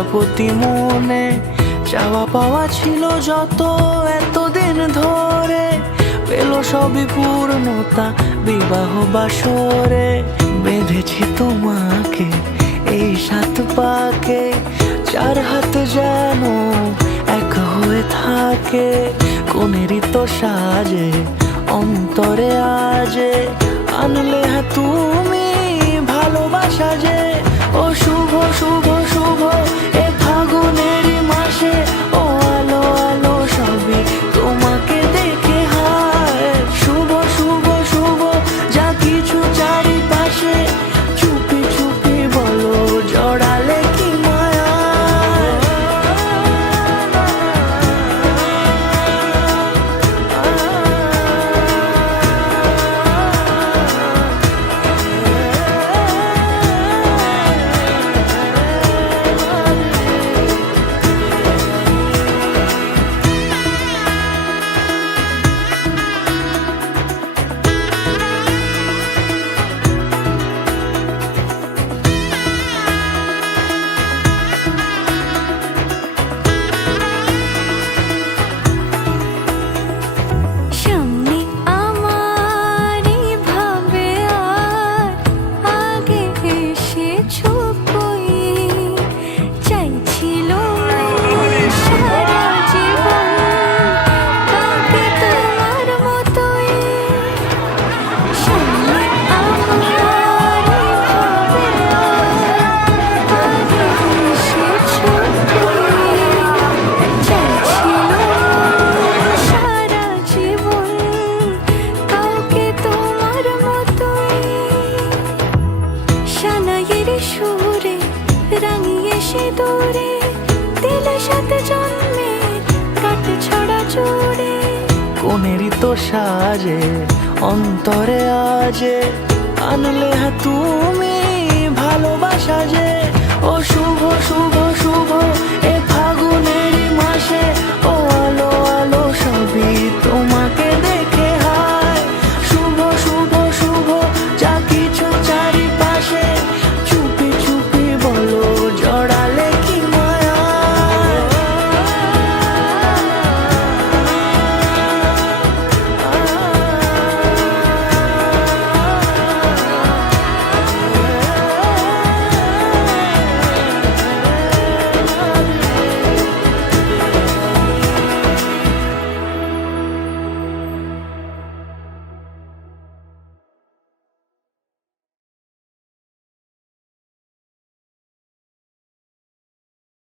প্রজাপতি মনে চাওয়া পাওয়া ছিল যত এতদিন ধরে, পেল সবই পূর্ণতা বিবাহ বাসরে। বেঁধেছি তোমাকে এই 7 পাকে, 4 হাত যেন এক হয়ে থাকে। কোনেরই তো সাজে অন্তরে আজে, আনলে হ্যাঁ তুমি ভালোবাসা যে। ও শুভ শুভ শুভ এ ফাগুনেরই মাসে, ও আলো আলো সবই তোমাকে দেখে হায়। শুভ শুভ শুভ যা কিছু চারিপাশে, চুপি চুপি বলো জড়ালে কি মায়া। সুরে রাঙিয়ে সে দূরে দিলে 7 জন্মের কাট ছড়া জুড়ে। কোনেরই তো সাজে অন্তরে আজে, আনলে হ্যাঁ তুমি ভালোবাসা যে। ও শুভ শুভ শুভ